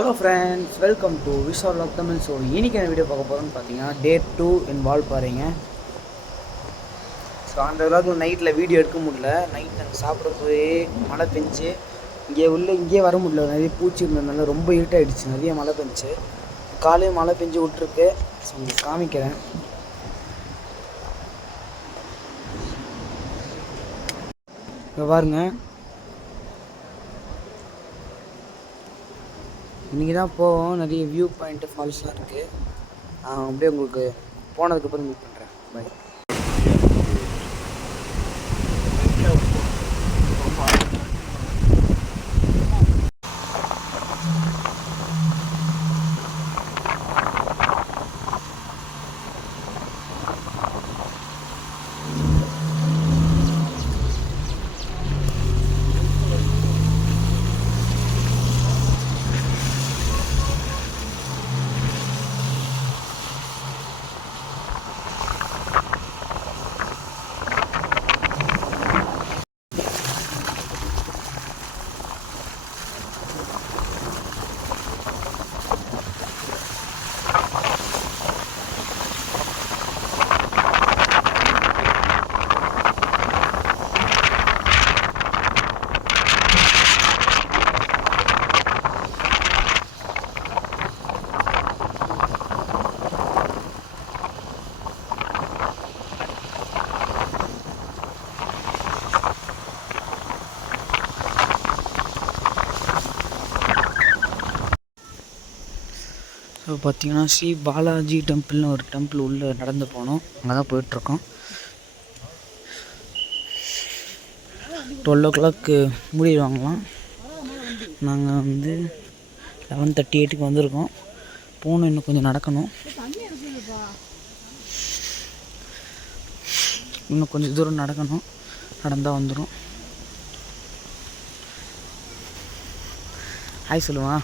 Hello friends, welcome to Vishal log Tamil. So இன்றைக்கி என்ன video பார்க்க போகிறோம்னு பார்த்தீங்கன்னா டே 2 இன் வால்பாறைங்க. ஸோ அந்த அளவுக்கு நைட்டில் வீடியோ எடுக்க முடியல. நைட் நாங்கள் சாப்பிட போய் மழை பெஞ்சு இங்கேயே வர முடியல. நிறைய பூச்சி இருந்ததுனால ரொம்ப இருட்டாகிடுச்சு. நிறைய மழை பெஞ்சு காலையும் மழை பெஞ்சு விட்ருக்கு. ஸோ உங்களுக்கு காமிக்கிறேன். இப்போ பாருங்க, இன்றைக்கி தான் போவோம். நிறைய வியூ பாயிண்ட்டு ஃபால்ஸ்லாம் இருக்குது. அப்படியே உங்களுக்கு போனதுக்கப்புறம் மீட் பண்ணுறேன். பை. ஸோ பார்த்திங்கன்னா ஸ்ரீ பாலாஜி டெம்பிள்னு ஒரு டெம்பிள் உள்ளே நடந்து போனோம். அங்கே தான் போயிட்டுருக்கோம். 12 மூடிடுவாங்களாம். நாங்கள் 11:38 வந்திருக்கோம். போகணும், இன்னும் கொஞ்சம் நடக்கணும். இன்னும் கொஞ்சம் தூரம் நடக்கணும். நடந்தால் வந்துடும். ஹாய் சொல்லுவா.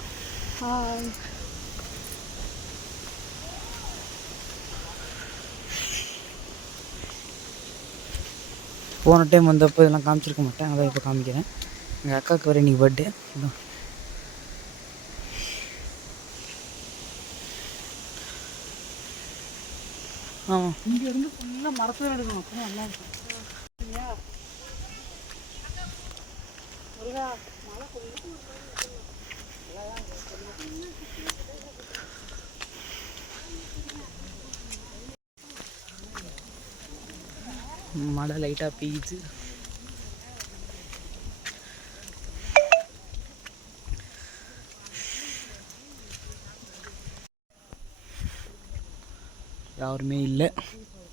போன டைம் வந்தப்போ இதெல்லாம் காமிச்சிருக்க மாட்டேன். அதான் இப்போ காமிக்கிறேன். எங்கள் அக்காவுக்கு வர இன்றைக்கி பர்த்டே. ஆமாம், இங்கே இருந்து ஃபுல்லாக மரத்தில் எடுக்கணும். அப்போ நல்லா இருக்கும். மழை லைட்டாக பெய்யுது. யாருமே இல்லை.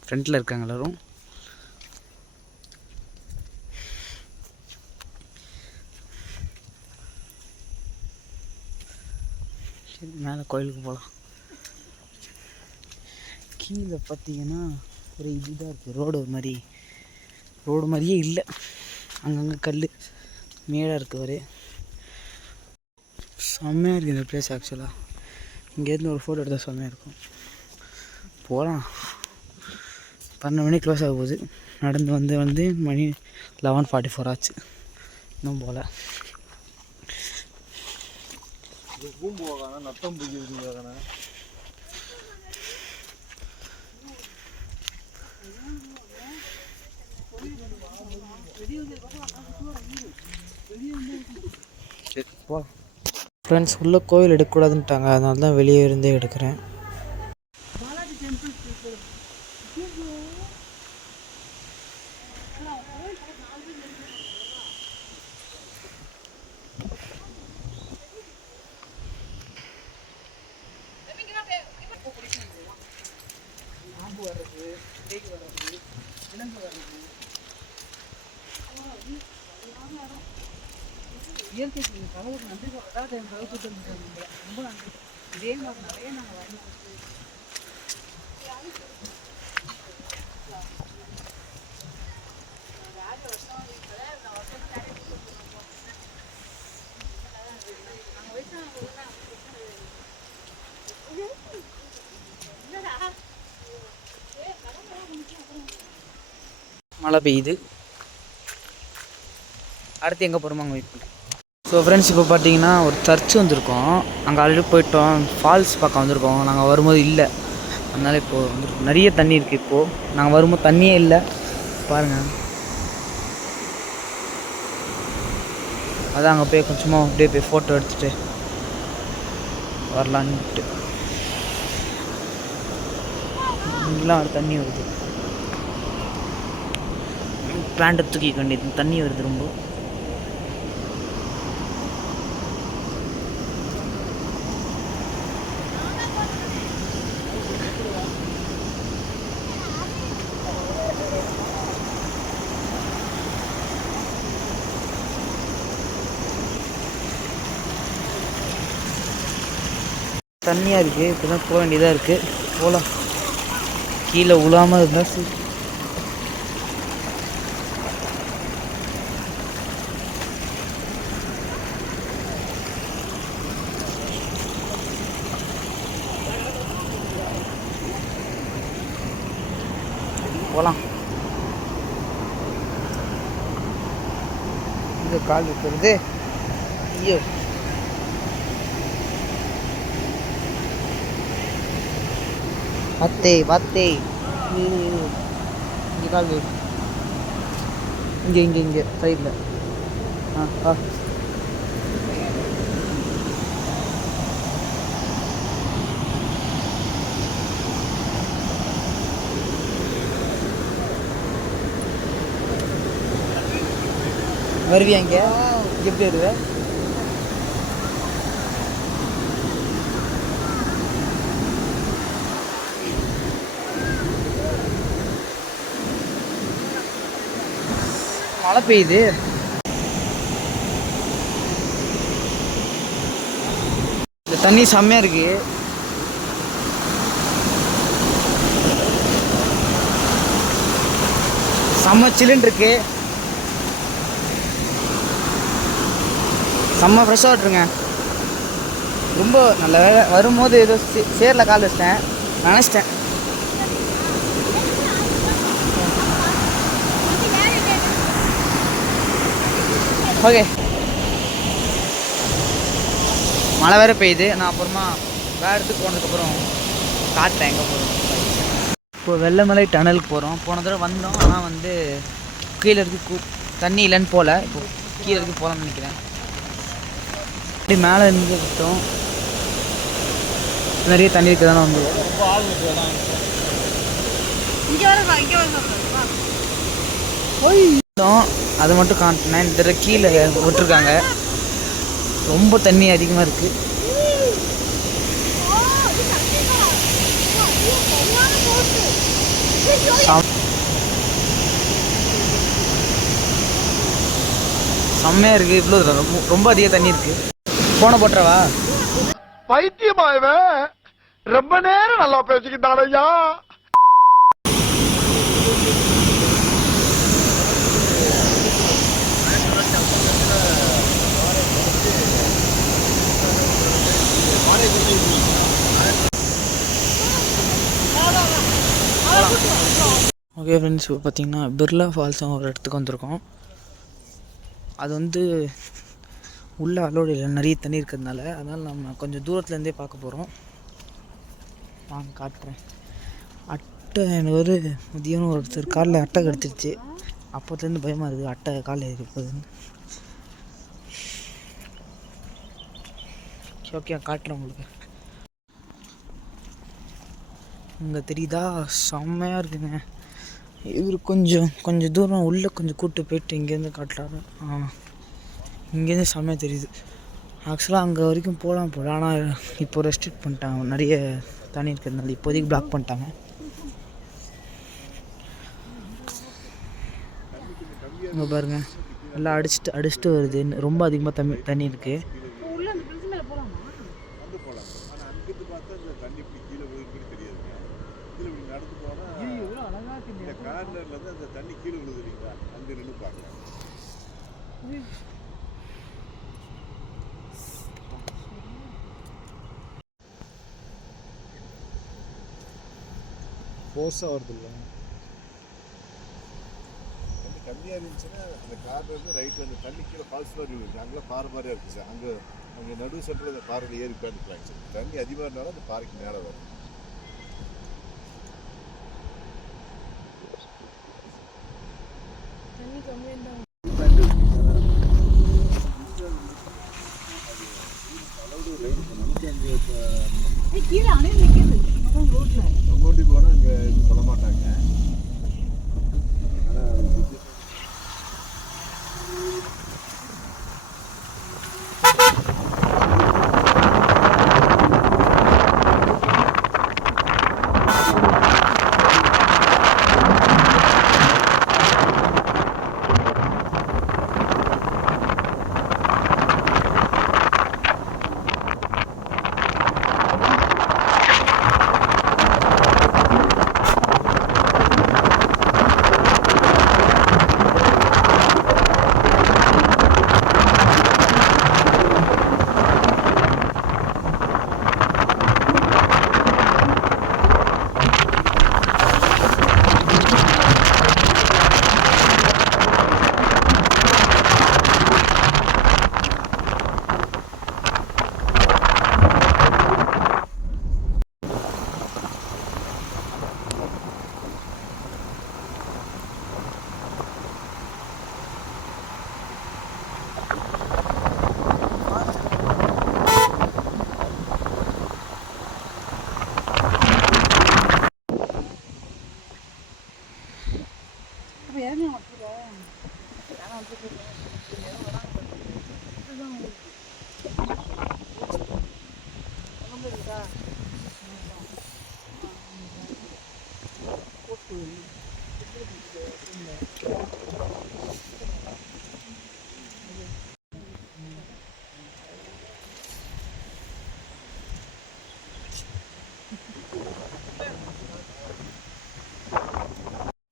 ஃப்ரண்ட்டில் இருக்காங்க எல்லோரும். சரி, மேலே கோயிலுக்கு போகலாம். கீழே பார்த்தீங்கன்னா ஒரு இதுதான் இருக்குது. ரோடு மாதிரியே இல்லை. அங்கங்கே கல் மேடாக இருக்குது. ஒரே செம்மையாக இருக்குது இந்த பிளேஸ். ஆக்சுவலாக இங்கேருந்து ஒரு ஃபோட்டோ எடுத்தால் செம்மையாக இருக்கும். போகலாம். 12 மணிக்கு க்ளோஸ் ஆக போகுது. நடந்து வந்து மணி 11:44 ஆச்சு. இன்னும் போகல. ஃப்ரெண்ட்ஸ், உள்ளே கோவில் எடுக்கக்கூடாதுன்ட்டாங்க. அதனால தான் வெளியே இருந்தே எடுக்கிறேன். இயற்கைக்கு கடவுளுக்கு நன்றி சொல்கிறதா ரொம்ப நன்றி. இதே மாதிரி நிறைய நாங்கள் வரணும். மழை பெய்யுது. அடுத்து எங்கே போகிறோமோ அங்கே வெயிட் பண்ணுறேன். ஸோ ஃப்ரெண்ட்ஸ் இப்போ பார்த்தீங்கன்னா ஒரு சர்ச் வந்திருக்கோம். அங்கே ஆல்ரெடி போயிட்டோம். ஃபால்ஸ் பார்க்க வந்திருக்கோம். நாங்கள் வரும்போது இல்லை, அதனால் இப்போது வந்துருக்கோம். நிறைய தண்ணி இருக்குது. இப்போது நாங்கள் வரும்போது தண்ணியே இல்லை பாருங்கள். அதான் அங்கே போய் கொஞ்சமாக அப்படியே போய் ஃபோட்டோ எடுத்துகிட்டு வரலான்ட்டு. இங்கெல்லாம் தண்ணி வருது. பிளான்ட்டை தூக்கி கண்டிப்பாக தண்ணி வருது ரொம்ப. தண்ணியாக இருக்குது. இப்போ தான் போக வேண்டியதாக இருக்குது. போகலாம். கீழே விழாமல் இருந்தால் சரி. போகலாம். இந்த கால் இருக்கிறது. ஐயோ, பத்தே பத்தே. இங்கே கால் இங்கே இங்கே இங்கே சைடில். ஆ வருவியா? இங்கே எப்படி வருவேன்? மழை பெய்யுது. இந்த தண்ணி செம்மையாக இருக்கு. செம்ம சில்லுன்னு இருக்கு. செம்ம ஃப்ரெஷ்ஷாக விட்டுருங்க. ரொம்ப நல்ல வேலை. வரும்போது ஏதோ சேரில் கால் வச்சிட்டேன், நினச்சிட்டேன். ஓகே, மழை வேறு பெய்யுது. நான் அப்புறமா வேறு இடத்துக்கு போனதுக்கப்புறம் காட்டுறேன் எங்கே போகிறோம். இப்போ வெள்ளமலை டனலுக்கு போகிறோம். போன தடவை வந்தோம், ஆனால் வந்து கீழே இருக்கு தண்ணி இல்லைன்னு போகல. இப்போ கீழே இருக்கு போகலான்னு நினைக்கிறேன். அப்படி மேலே இருந்து விட்டோம். நிறைய தண்ணி இருக்கு தானே வந்து அது மட்டும் காட்டினேன். இந்த தடவை கீழே விட்டுருக்காங்க. ரொம்ப தண்ணி அதிகமாக இருக்குது. செம்மையாக இருக்குது. இவ்வளோ ரொம்ப அதிக தண்ணி இருக்குது. போன போட்டுறவா? பைத்தியமாயவன் ரொம்ப நேரம் நல்லா பேசிக்கிட்டானையா. ஓகே ஃப்ரெண்ட்ஸ், இப்போ பார்த்தீங்கன்னா பிர்லா ஃபால்ஸ் ஒரு இடத்துக்கு வந்திருக்கோம். அது வந்து உள்ளே அலோடு இல்லை, நிறைய தண்ணி இருக்கிறதுனால. அதனால் நம்ம கொஞ்சம் தூரத்துலேருந்தே பார்க்க போகிறோம். நான் காட்டுறேன். அட்டை எனக்கு ஒரு மதியம் ஒருத்தர் காலில் அட்டை கடிச்சிருச்சு. அப்போத்துலேருந்து பயமாக இருக்குது, அட்டை காலில் இருக்க போகுதுன்னு. ஓகே, காட்டுறேன் உங்களுக்கு. இங்கே தெரியுதா? செம்மையாக இருக்குங்க. இவர் கொஞ்சம் தூரம் உள்ளே கொஞ்சம் கூப்பிட்டு போயிட்டு இங்கேருந்து காட்டலாரு. இங்கேருந்து செம்மையாக தெரியுது. ஆக்சுவலாக அங்கே வரைக்கும் போகலாம் போல, ஆனால் இப்போ ரெஸ்ட்ரிக்ட் பண்ணிட்டாங்க. நிறைய தண்ணி இருக்கிறதுனால இப்போதைக்கு பிளாக் பண்ணிட்டாங்க. இங்கே பாருங்கள், எல்லாம் அடிச்சுட்டு வருது. ரொம்ப அதிகமாக தண்ணி இருக்குது. ஃபோர்ஸாக வருது இல்லை? கம்மியாக இருந்துச்சுன்னா அந்த கார்னர் வந்து ரைட்டில் அந்த தண்ணி கீழே ஃபால்ஸ் மாதிரி இருக்குது, அங்கெல்லாம் பாறை மாதிரியாக இருக்குது சார். அங்கே நடு சென்டரில் அந்த பாறையில் ஏறி உட்காந்துக்கலாங்க சார். தண்ணி அதிகமாக இருந்தாலும் அந்த பாறைக்கு மேலே வரும். தண்ணி கம்மியாக இருந்தால் கீழே அணையில் நிற்கிது ரோட்டில். கம்மோட்டி போனால் அங்கே எதுவும் சொல்ல மாட்டாங்க.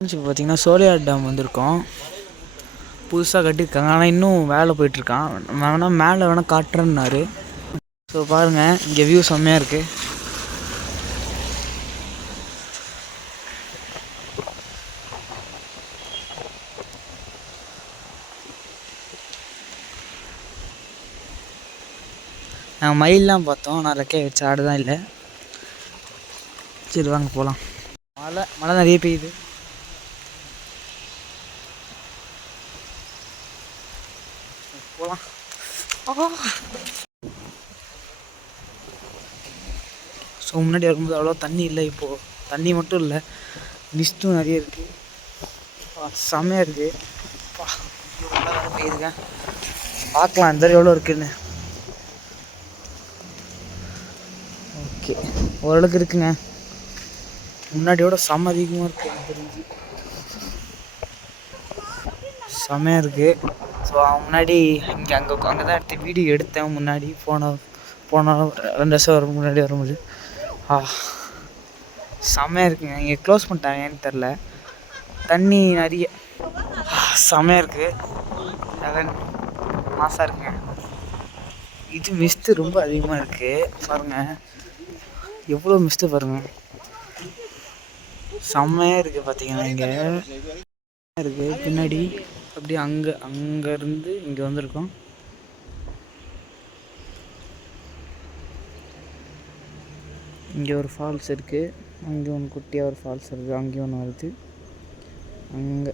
இப்போ பார்த்தீங்கன்னா சோலையார் டேம் வந்திருக்கோம். புதுசாக கட்டியிருக்காங்க, ஆனால் இன்னும் வேலை போயிட்டுருக்கான். வேணால் மேலே வேணால் காட்டுறேன்னாரு. ஸோ பாருங்கள், இங்கே வியூ செம்மையாக இருக்குது. நாங்கள் மயிலெலாம் பார்த்தோம், ஆனால் ரெக்கையை வச்சு ஆடுதான் இல்லை. சரி வாங்க போகலாம். மழை நிறைய பெய்யுது. போகலாம். ஸோ முன்னாடி வரும்போது அவ்வளோ தண்ணி இல்லை. இப்போது தண்ணி மட்டும் இல்லை, மிஸ்ட்டும் நிறைய இருக்குது. செம்மையாக இருக்குது. நல்லா வேலை பெய்யுதுங்க. பார்க்கலாம் இந்த எவ்வளோ இருக்குன்னு. ஓகே, ஓரளவுக்கு இருக்குங்க. முன்னாடியோட செம்ம அதிகமாக இருக்குது எனக்கு தெரிஞ்சு. செம்மையாக இருக்குது. ஸோ முன்னாடி அங்கே தான் எடுத்து வீடியோ எடுத்தேன். முன்னாடி போன 2 வருஷம் முன்னாடி வரும்போது செம்மையாக இருக்குங்க. இங்கே க்ளோஸ் பண்ணிட்டாங்க, ஏன்னு தெரில. தண்ணி நிறைய செம்மையாக இருக்குது. மாசாக இருக்குங்க. இது மிஸ்ட்டு ரொம்ப அதிகமாக இருக்குது. பாருங்கள் எவ்வளோ மிஸ்ட்டு பாருங்கள். செம்மையாக இருக்குது. பார்த்தீங்கன்னா இங்கே இருக்குது பின்னாடி அப்படியே அங்கேருந்து இங்கே வந்திருக்கோம். இங்கே ஒரு ஃபால்ஸ் இருக்குது, அங்கே ஒன்று குட்டியாக ஒரு ஃபால்ஸ் இருக்குது, அங்கேயும் ஒன்று வருது. அங்கே